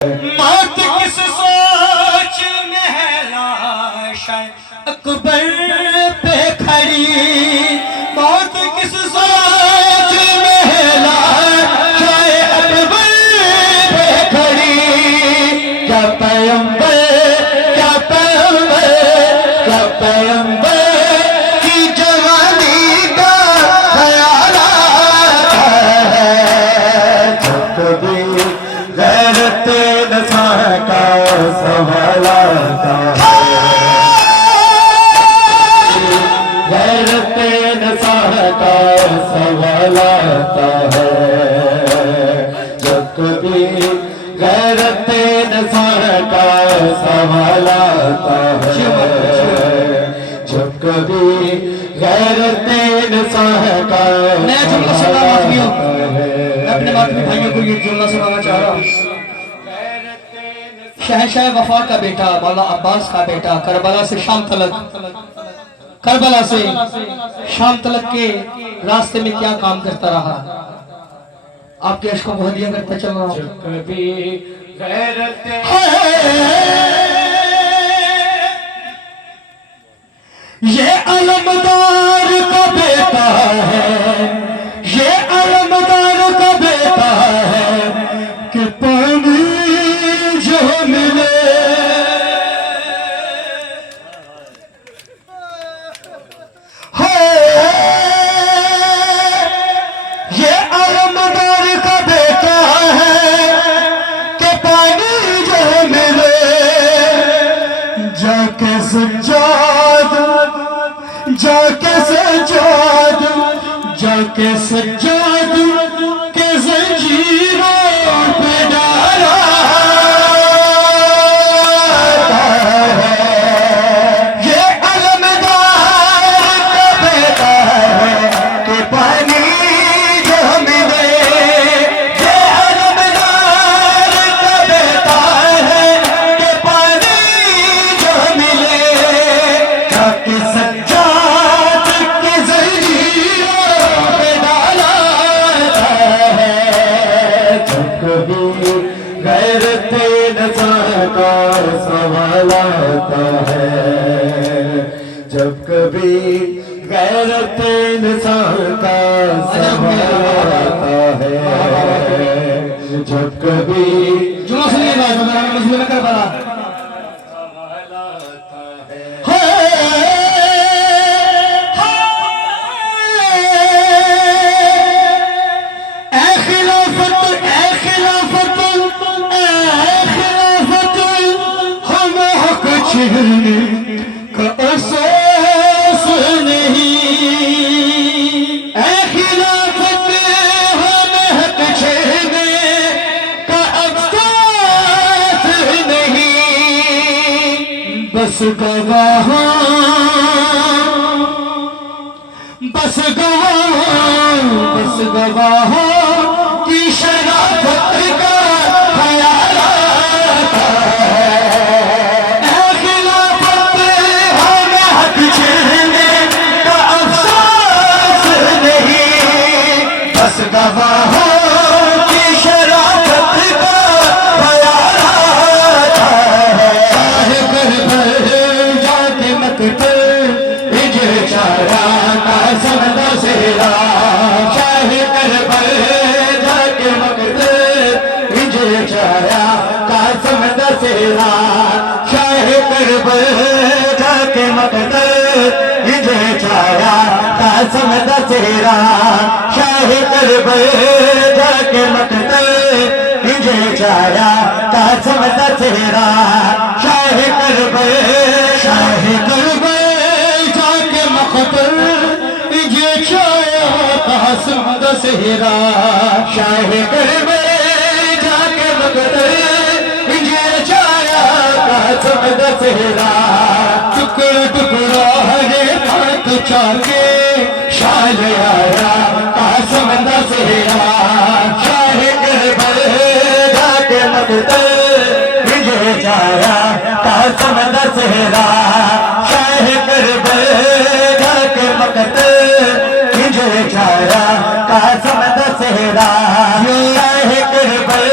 मौत किस सोच में है लाश अकबर पे खड़ी, मौत किस सोच में है लाश अकबर पे खड़ी। क्या पैगंबर, क्या पैगंबर, क्या पैगंबर की जवानी का ख्याल आता है। कभी गैरत नसा का सवाल आता है, गैरत नसा का सवाल आता है। जब कभी गैरत नसा का सवाल आता है, जब कभी गैरत नसा का अपने बाकी भाइयों को ये जुमला सुनाना चाह रहा हूँ। शहंशाह वफा का बेटा, मौला अब्बास का बेटा, करबला से शाम तलक, करबला से शाम तलक के रास्ते में क्या काम करता रहा, आपके अश्कों को हदिया करता चल रहा हूँ। कभी गैरत ये अलमदार का बेटा है, ये अलमदार का बेटा है कि पानी जो मिले है, ये अलमदार का बेटा है कि पानी जो मिले। जाके सज्जाद, जाके सज्जाद, जाके सज्जाद के जंजीरों पे डाला है। ये अलमदार का बेटा है कि पानी जो मिले, ये अलमदार का बेटा है कि पानी जो मिले। जाके सज्जाद के जंजीरों पे डाला है। जब कभी गैरत नसा का सवाल आता है, जब कभी गैरत नसा का सवाल आता है, जब कभी जुमा सुनिएगा मजलूम करबला सवाल आता है। का अहसास नहीं, खिलाफत हमें हक छेड़ने का अहसास नहीं। बस गवाह, बस गवाह, बस गवाह की शराफत का ख्याल आता है। गवाहों की शराफत का ख्याल आता है। चाहे करबल जाके मकतल इजे चारा का समदा सेरा, चाहे करबल जाके मकतल इजे चारा का समदा सेरा, चाहे करबल जाके मकतल इजे चारा का समदा सेरा, शाह करबल जाके मकतल इजे चाया का समदा सेरा, शाह करबल, शाह करबल जाके मकतल इजे चाया का समदा सेरा, शाह करबल जाके मकतल इजे चाया का समदा सेरा। टुकड़ा टुकड़ा हरे पाक चाके शाल आया कासम दसेरा, शाह करबल जाके मकतल इजे चाया कासम दसेरा, शाह करबल जाके मकतल इजे चाया कासम दसेरा, शाह करबल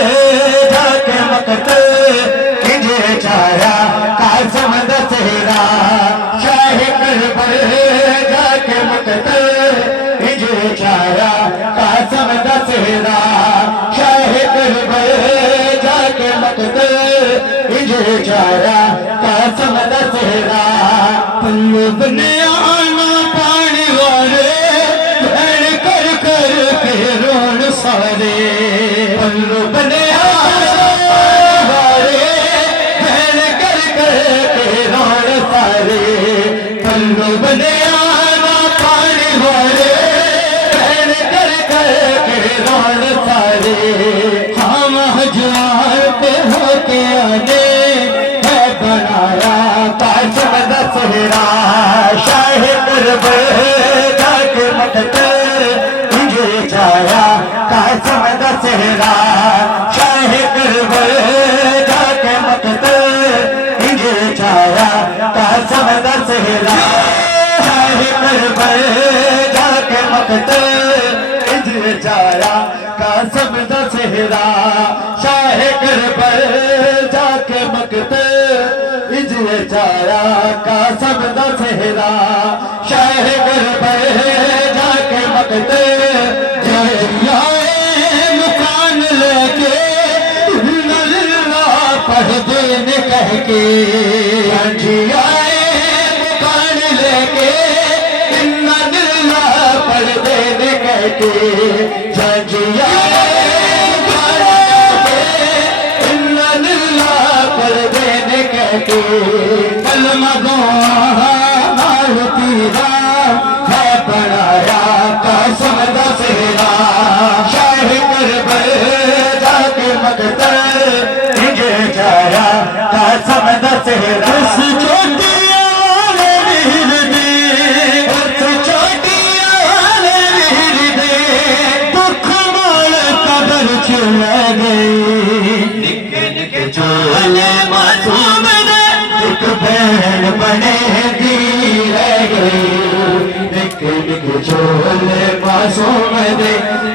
जाके मकतल मकत इजे जाया कसम दसेरा पल्लू बने आना पानी वाले भैन कर कर के रोन सारे पल्लू बने वाले भैन कर कर के रोन सारे पल्लू बने आना पानी वाले भैन कर कर के रोन सारे हम हजार पे होके आने है बनाया कसम दसेरा शाह करबल जाके मकत इजे जाया कसम दसेरा शाह करबल जाके मकत इजे जाया कसम दसेरा शाह करबल जाके मकत इजे जाया कसम दसेरा शाह करबल जाके मकत इजे जाया कसम दसेरा शाह करबल जाके मकत मकान लेके नजरा पढ़ देने कह के जियाए मकान लेके नजरा पढ़ देने कह के जियाए पढ़ देने कह के कलमा तीरा है बनाया कसम दसेरा शाह करबल जाके मकत इजे जाया कसम दसेरा चोटिया वाले वीर दे चोटिया वाले वीर दे दुख माल कबर चुन गई निके निके चोले मासूम दे एक बहन बनेगी रह गई निके निके चोले मासूम दे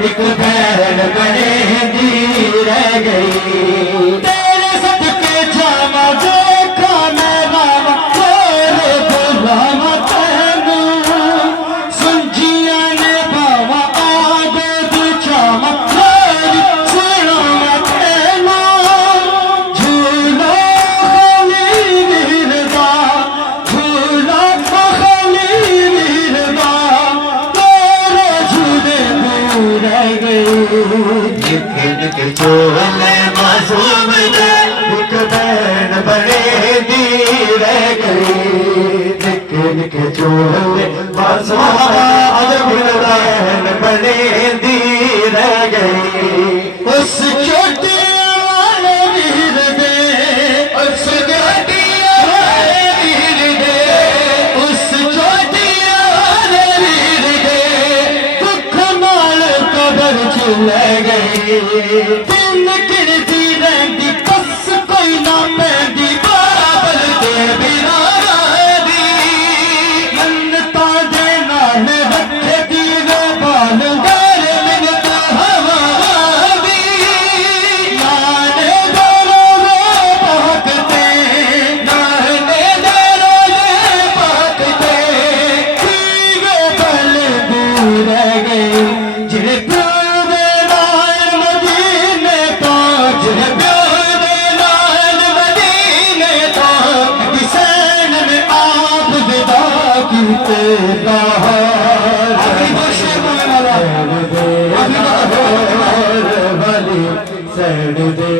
एक बहन बनेगी रह गई तेरे सदके जामा देखा मैं रामा तेरे गुलामा तेनू सुंजिया ने बावा आगे बिचामा तेरी सुना मैं तेनू झूला खाली वीरदा झूला खाली वीरदा तेरे झूले दूर रह गई निके निके चोले मासूम दे एक बहन बनेगी रह गई निके निके चोले मासूम बहन बनेगी रह गई उस चोटिया वाले वीर दे उस चोटिया वाले वीर दे उस चोटिया वाले वीर दे दुख नाल कबर चुल गई दिन गिरदी रहिंदी बस कोई ना पैंदी बाबल दे बिना दी मन्नता दे नाल रखे दी वे बाल गार मिनता हवा दी नाने दरो वे भागते नाने दरो वे भागते वे बल दूर रह गए जिन्हें प्यार दे नाल मदीने तो जिन्हें प्यार दे नाल मदीने तो हुसैन ने आप विदा कीते लाहौर अभी बोशे बोलने वाली सैड दे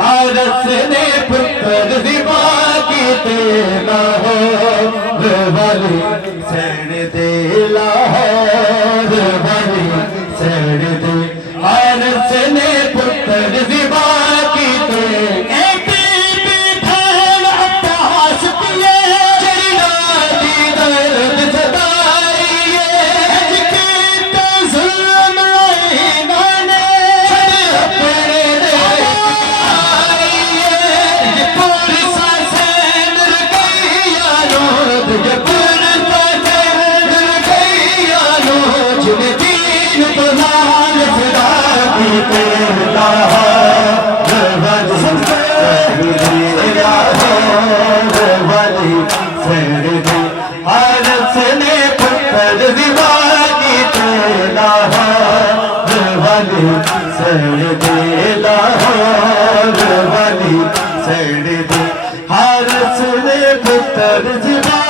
हारस ने पुत्र दिवा की तेला हो वाली सैड दे लाहौर वाली सैड दे हारस ने पुत्र दिवा की तेला सर दे लाहौर वाली हुसैन दी हर सुने पुत्र जीवा